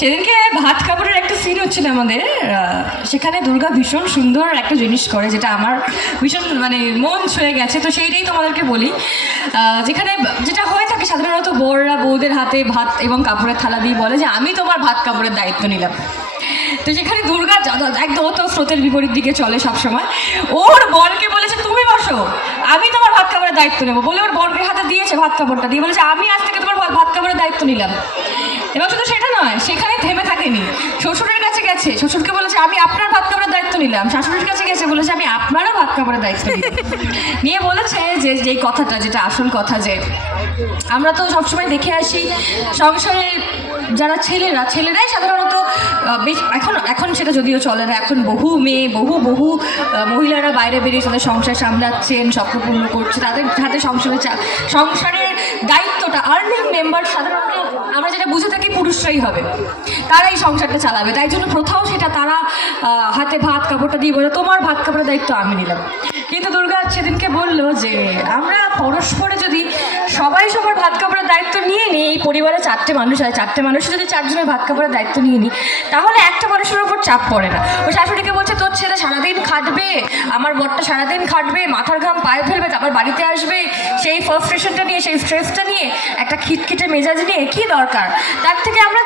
সেদিনকে ভাত কাপড়ের একটা সিন হচ্ছিল আমাদের, সেখানে দুর্গা ভীষণ সুন্দর একটা জিনিস করে, যেটা আমার ভীষণ মানে মন ছুঁয়ে গেছে। তো সেইটাই তোমাদেরকে বলি। যেখানে যেটা হয়ে থাকে সাধারণত বড়রা বউদের হাতে ভাত এবং কাপড়ের থালা দিয়ে বলে যে আমি তোমার ভাত কাপড়ের দায়িত্ব নিলাম। তো সেখানে দুর্গা একদম তো স্রোতের বিপরীত দিকে চলে সবসময়। ওর বরকে বলেছে তুমি বসো, আমি তোমার ভাত কাপড়ের দায়িত্ব নেবো বলে ওর বরকে হাতে দিয়েছে ভাত কাপড়টা, দিয়ে বলেছে আমি আজ থেকে তোমার ভাত কাপড়ের দায়িত্ব নিলাম। এবং শুধু সেটা নয়, সেখানে থেমে থাকেনি, শ্বশুরের কাছে গেছে, শ্বশুরকে বলেছে আমি আপনার ভাত কাপড়ের দায়িত্ব নিলাম। শাশুড়ির কাছে গেছে, বলেছে আমি আপনারও ভাত কাপড়ের দায়িত্ব নিলাম। নিয়ে বলেছে যে যেই কথাটা, যেটা আসল কথা, যে আমরা তো সবসময় দেখে আসি সংসারে যারা ছেলেরাই সাধারণত এখন এখন সেটা যদিও চলে না, এখন বহু মেয়ে বহু মহিলারা বাইরে বেরিয়ে তাদের সংসার সামলাচ্ছেন, স্বপ্ন পূর্ণ করছে, তাদের হাতে সংসারের দায়িত্বটা আর্নিং মেম্বার সাধারণত আমরা যেটা বুঝে থাকি পুরুষরাই হবে, তারাই সংসারটা চালাবে। তাই জন্য প্রথাও সেটা, তারা হাতে ভাত কাপড়টা দিয়ে বলে তোমার ভাত কাপড়ের দায়িত্ব আমি নিলাম। কিন্তু দুর্গা সেদিনকে বললো যে আমরা পরস্পরে যদি সবাই সবার ভাত কাপড়ের দায়িত্ব নিয়ে নিই, এই পরিবারে 4টে মানুষ হয়, 4টে মানুষ যদি 4 জনের ভাত কাপড়ের দায়িত্ব নিয়ে নিই, তাহলে একটা মানুষের ওপর চাপ পড়ে না। ওই শাশুড়িকে বলছে তোর ছেলে সারাদিন খাটবে, আমার বরটা সারাদিন খাটবে, মাথার ঘাম পায়ে ফেলবে, তারপর বাড়িতে আসবে সেই ফার্স্ট্রেশনটা নিয়ে, সেই স্ট্রেসটা নিয়ে, একটা খিটখিটে মেজাজ নিয়ে, কী দরকার? তার থেকে আমরা